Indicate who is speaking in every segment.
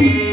Speaker 1: Thank you.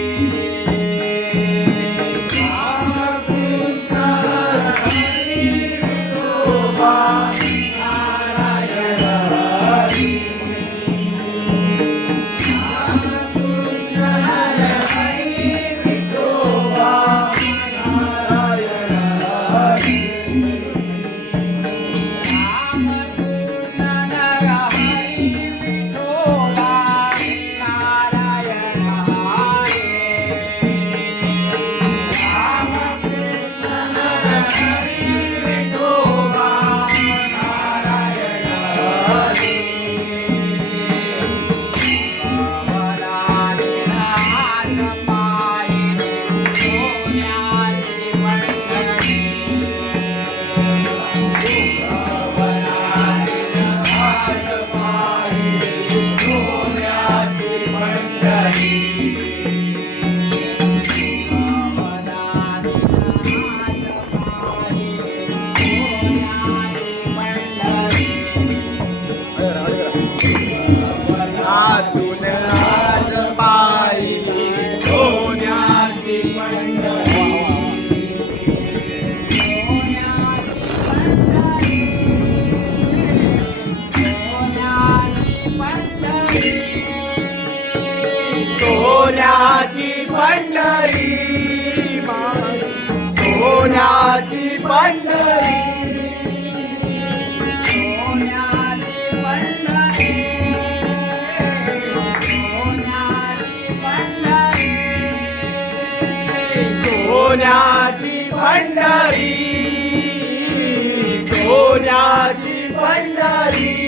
Speaker 1: सोन्याची पंढरी सोन्याची पंढरी सोन्याची पंढरी सोन्याची पंढरी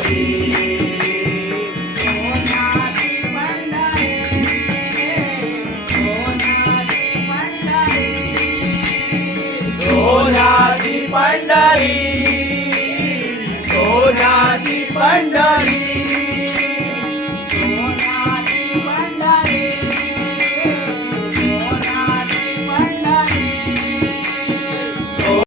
Speaker 1: सोनाची पंढरी.